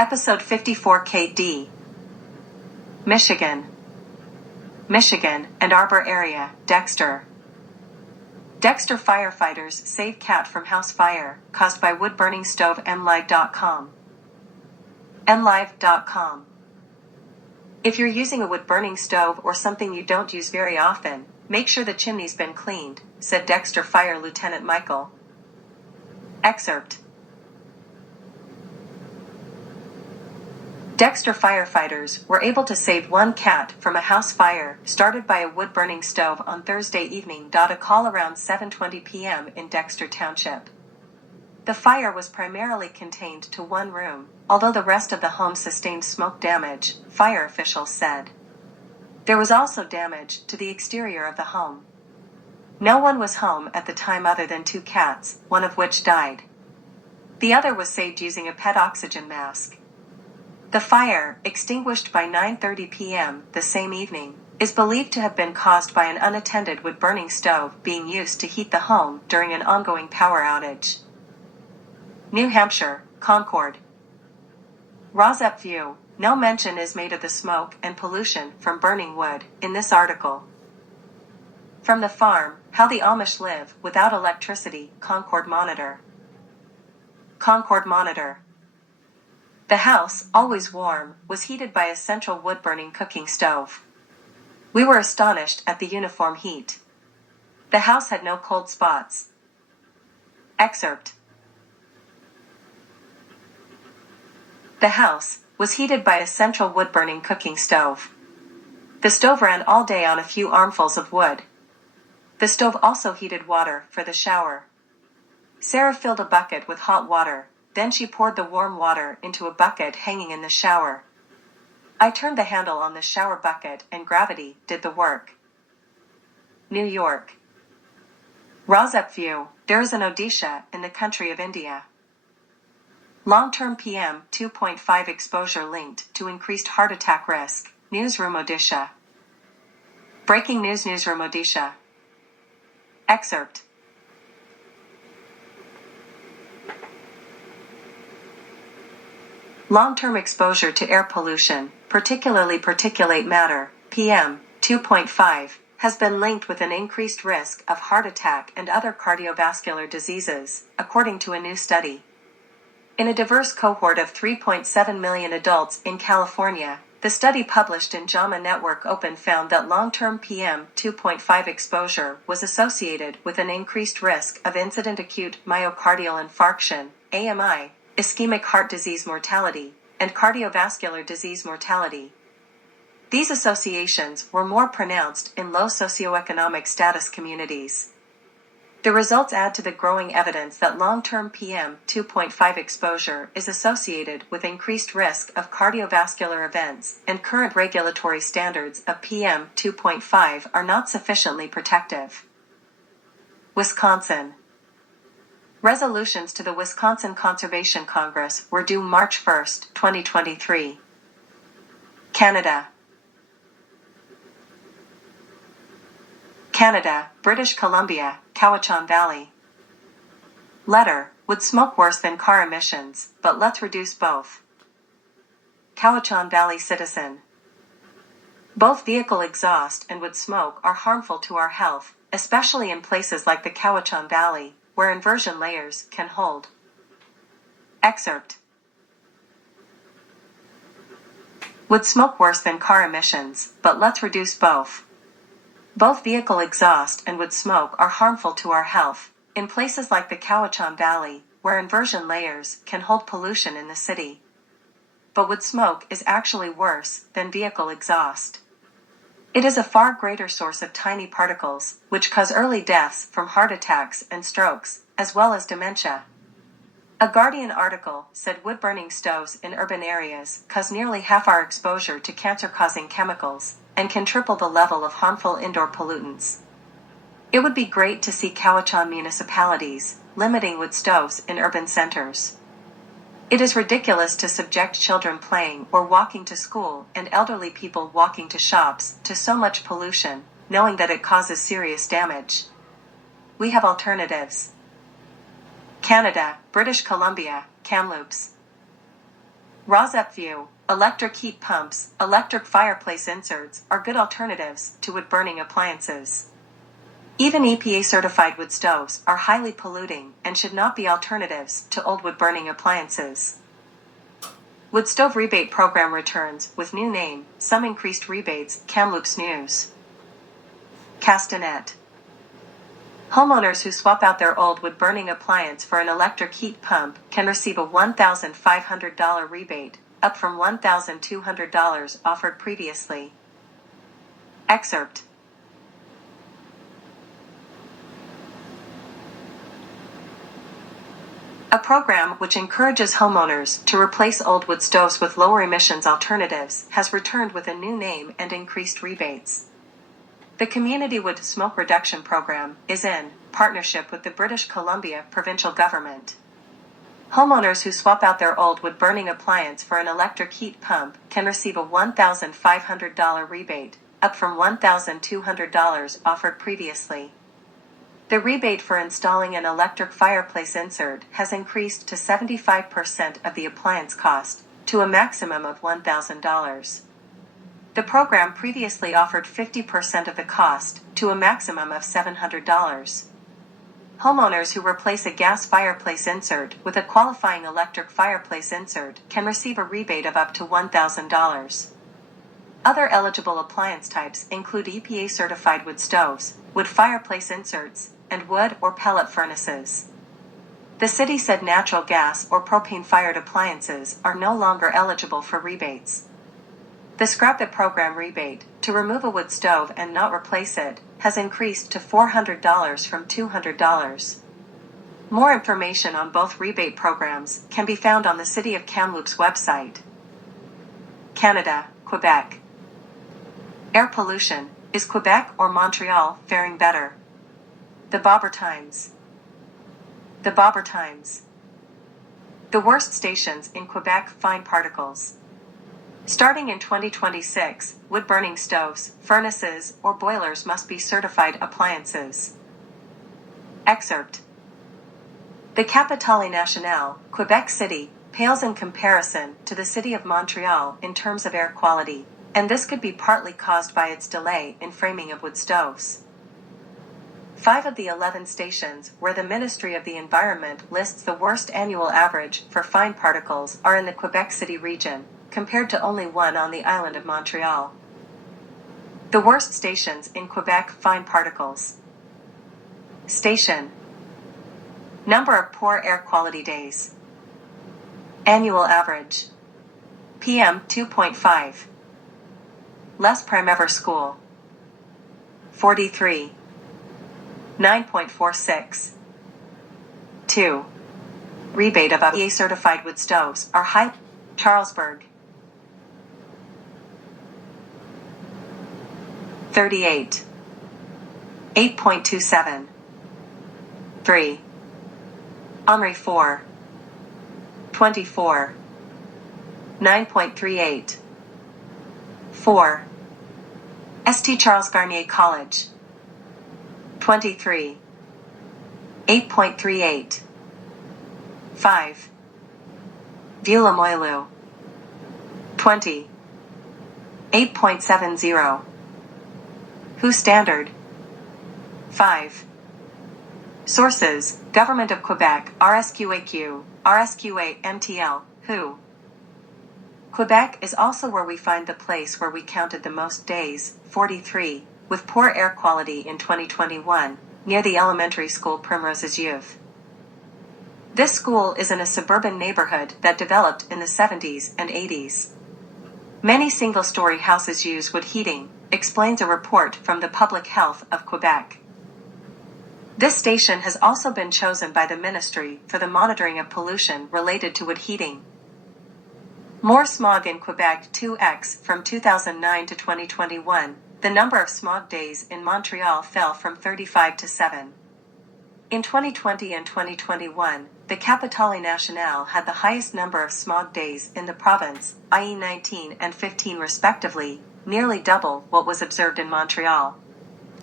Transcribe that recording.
Episode 54 KD. Michigan, and Arbor area, Dexter. Dexter firefighters save cat from house fire caused by wood-burning stove. mlive.com. mlive.com. If you're using a wood-burning stove or something you don't use very often, make sure the chimney's been cleaned, said Dexter Fire Lieutenant Michael. Excerpt. Dexter firefighters were able to save one cat from a house fire started by a wood-burning stove on Thursday evening. A call around 7:20 p.m. in Dexter Township. The fire was primarily contained to one room, although the rest of the home sustained smoke damage, fire officials said. There was also damage to the exterior of the home. No one was home at the time other than two cats, one of which died. The other was saved using a PET oxygen mask. The fire, extinguished by 9:30 p.m. the same evening, is believed to have been caused by an unattended wood-burning stove being used to heat the home during an ongoing power outage. New Hampshire, Concord. Rosep View. No mention is made of the smoke and pollution from burning wood in this article. From the farm, How the Amish Live Without Electricity, Concord Monitor. Concord Monitor. The house, always warm, was heated by a central wood-burning cooking stove. We were astonished at the uniform heat. The house had no cold spots. Excerpt. The house was heated by a central wood-burning cooking stove. The stove ran all day on a few armfuls of wood. The stove also heated water for the shower. Sarah filled a bucket with hot water. Then she poured the warm water into a bucket hanging in the shower. I turned the handle on the shower bucket and gravity did the work. New York. Rosep View. There is an Odisha in the country of India. Long-term PM 2.5 exposure linked to increased heart attack risk. Newsroom Odisha. Breaking news. Newsroom Odisha. Excerpt. Long-term exposure to air pollution, particularly particulate matter, PM 2.5, has been linked with an increased risk of heart attack and other cardiovascular diseases, according to a new study. In a diverse cohort of 3.7 million adults in California, the study published in JAMA Network Open found that long-term PM 2.5 exposure was associated with an increased risk of incident acute myocardial infarction, AMI, ischemic heart disease mortality, and cardiovascular disease mortality. These associations were more pronounced in low socioeconomic status communities. The results add to the growing evidence that long-term PM 2.5 exposure is associated with increased risk of cardiovascular events, and current regulatory standards of PM 2.5 are not sufficiently protective. Wisconsin. Resolutions to the Wisconsin Conservation Congress were due March 1, 2023. Canada. Canada, British Columbia, Cowichan Valley. Letter, would smoke worse than car emissions, but let's reduce both. Cowichan Valley citizen. Both vehicle exhaust and wood smoke are harmful to our health, especially in places like the Cowichan Valley, where inversion layers can hold. Excerpt. Would smoke worse than car emissions, but let's reduce both. Both vehicle exhaust and wood smoke are harmful to our health, in places like the Cowichan Valley, where inversion layers can hold pollution in the city. But wood smoke is actually worse than vehicle exhaust. It is a far greater source of tiny particles, which cause early deaths from heart attacks and strokes, as well as dementia. A Guardian article said wood-burning stoves in urban areas cause nearly half our exposure to cancer-causing chemicals, and can triple the level of harmful indoor pollutants. It would be great to see Cowichan municipalities limiting wood stoves in urban centers. It is ridiculous to subject children playing or walking to school and elderly people walking to shops to so much pollution, knowing that it causes serious damage. We have alternatives. Canada, British Columbia, Kamloops. Rosep View, electric heat pumps, electric fireplace inserts are good alternatives to wood-burning appliances. Even EPA-certified wood stoves are highly polluting and should not be alternatives to old wood-burning appliances. Wood stove rebate program returns with new name, some increased rebates, Kamloops News. Castanet. Homeowners who swap out their old wood-burning appliance for an electric heat pump can receive a $1,500 rebate, up from $1,200 offered previously. Excerpt. A program which encourages homeowners to replace old wood stoves with lower emissions alternatives has returned with a new name and increased rebates. The Community Wood Smoke Reduction Program is in partnership with the British Columbia provincial government. Homeowners who swap out their old wood-burning appliance for an electric heat pump can receive a $1,500 rebate, up from $1,200 offered previously. The rebate for installing an electric fireplace insert has increased to 75% of the appliance cost, to a maximum of $1,000. The program previously offered 50% of the cost, to a maximum of $700. Homeowners who replace a gas fireplace insert with a qualifying electric fireplace insert can receive a rebate of up to $1,000. Other eligible appliance types include EPA-certified wood stoves, wood fireplace inserts, and wood or pellet furnaces. The city said natural gas or propane-fired appliances are no longer eligible for rebates. The Scrap It program rebate, to remove a wood stove and not replace it, has increased to $400 from $200. More information on both rebate programs can be found on the City of Kamloops website. Canada, Quebec. Air pollution. Is Quebec or Montreal faring better? The Bobber Times. The Bobber Times. The worst stations in Quebec fine particles. Starting in 2026, wood-burning stoves, furnaces, or boilers must be certified appliances. Excerpt. The Capitale Nationale, Quebec City, pales in comparison to the city of Montreal in terms of air quality, and this could be partly caused by its delay in framing of wood stoves. 5 of the 11 stations where the Ministry of the Environment lists the worst annual average for fine particles are in the Quebec City region, compared to only 1 on the island of Montreal. The worst stations in Quebec fine particles. Station. Number of poor air quality days. Annual average. PM 2.5. Les Primever School. 43. 9.46. 2. Rebate of EPA certified wood stoves are high. Charlesburg. 38. 8.27. 3. Henri 4. 24. 9.38. 4. St. Charles Garnier College. 23. 8.38. 5. Vieux-Limoilou. 20. 8.70. Who Standard. 5. Sources: Government of Quebec, RSQAQ, RSQA MTL, WHO. Quebec is also where we find the place where we counted the most days, 43, with poor air quality in 2021, near the elementary school Primrose's Youth. This school is in a suburban neighborhood that developed in the 70s and 80s. Many single-story houses use wood heating, explains a report from the Public Health of Quebec. This station has also been chosen by the Ministry for the monitoring of pollution related to wood heating. More smog in Quebec 2x from 2009 to 2021. The number of smog days in Montreal fell from 35 to 7. In 2020 and 2021, the Capitale Nationale had the highest number of smog days in the province, i.e. 19 and 15 respectively, nearly double what was observed in Montreal.